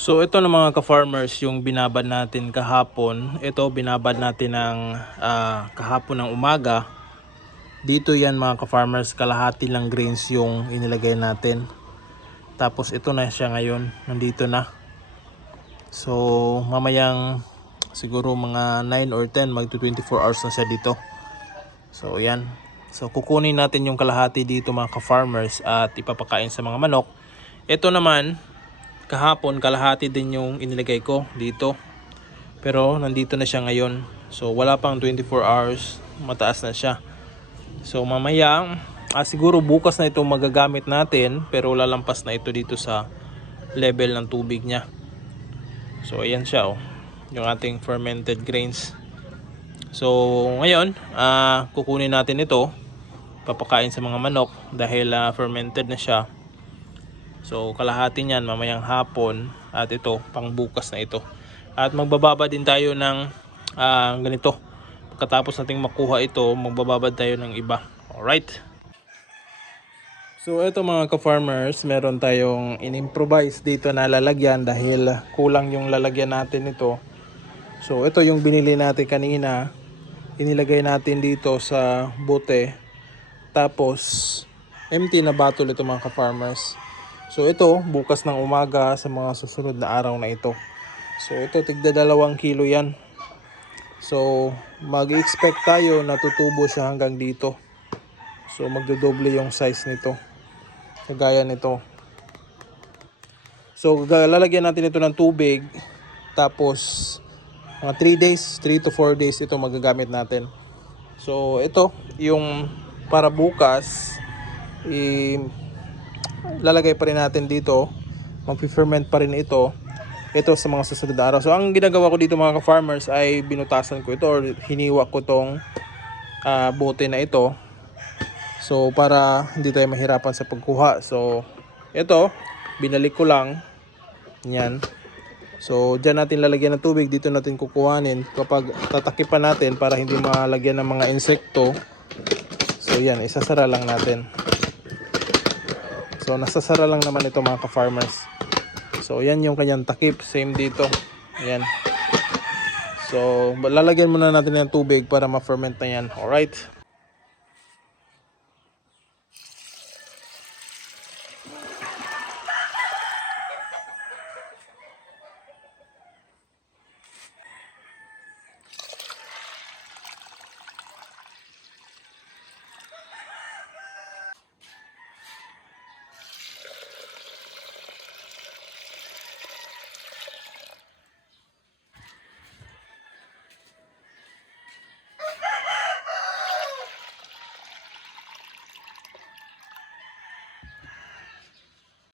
So ito na mga ka-farmers yung binabad natin kahapon. Ito binabad natin ng kahapon ng umaga. Dito yan mga ka-farmers, kalahati lang grains yung inilagay natin. Tapos ito na siya ngayon, nandito na. So mamayang siguro mga 9 or 10 magto 24 hours na siya dito. So yan. So kukunin natin yung kalahati dito mga ka-farmers at ipapakain sa mga manok. Ito naman kahapon kalahati din yung inilagay ko dito. Pero nandito na siya ngayon. So wala pang 24 hours, mataas na siya. So mamaya siguro bukas na ito magagamit natin, pero lalampas na ito dito sa level ng tubig niya. So ayan siya yung ating fermented grains. So ngayon kukunin natin ito, papakain sa mga manok dahil fermented na siya. So kalahati niyan mamayang hapon at ito pang bukas na ito. At magbababa din tayo ng ganito. Pagkatapos nating makuha ito, magbababad tayo ng iba. Alright. So ito mga ka-farmers, meron tayong in-improvise dito na lalagyan dahil kulang yung lalagyan natin ito. So ito yung binili natin kanina. Inilagay natin dito sa bote. Tapos empty na bottle ito mga ka-farmers. So ito bukas ng umaga sa mga susunod na araw na ito. So ito tigda 2 kilo yan. So mag-expect tayo na tutubo siya hanggang dito. So magdodoble yung size nito. Kagaya nito. So lalagyan natin ito ng tubig. Tapos mga 3 days, 3 to 4 days ito magagamit natin. So ito yung para bukas lalagay pa rin natin dito, mag-ferment pa rin ito sa mga susunod na araw. So ang ginagawa ko dito mga ka-farmers ay binutasan ko ito or hiniwa ko tong bote na ito. So para hindi tayo mahirapan sa pagkuha. So ito binalik ko lang yan. So dyan natin lalagyan ng tubig, dito natin kukuhanin kapag tatakipan natin para hindi malagyan ng mga insekto. So yan, isasara lang natin. So nasasara lang naman ito mga ka-farmers. So yan yung kanyang takip, same dito. Ayan. So lalagyan muna natin ng tubig para ma-ferment na yan. Alright.